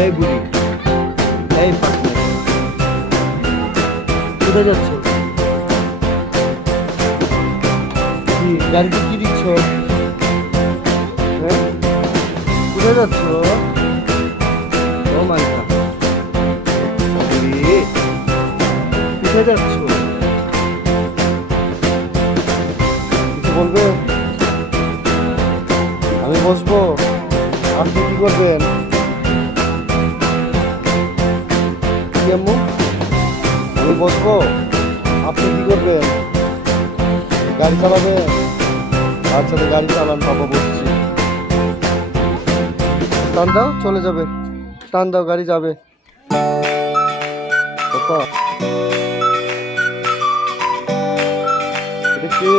এই বুড়ি, এই পাখি, কোথায় যাচ্ছ? কি গাড়িতে কি দিচ্ছ? হ্যাঁ, কোথায় যাচ্ছ? ও মাই গড, বুড়ি, কোথায় যাচ্ছ? কিছু বলবে? আমি বসবো, আপনি কি করবেন? কি আম্মু? আমি বসবো, আপনি কি করবেন? গাড়ি চালাবেন? আচ্ছা, তো গাড়ি চালান, পাপা বসছি। টান দাও, চলে যাবে। টান দাও, গাড়ি যাবে। পাপা, এটা কে?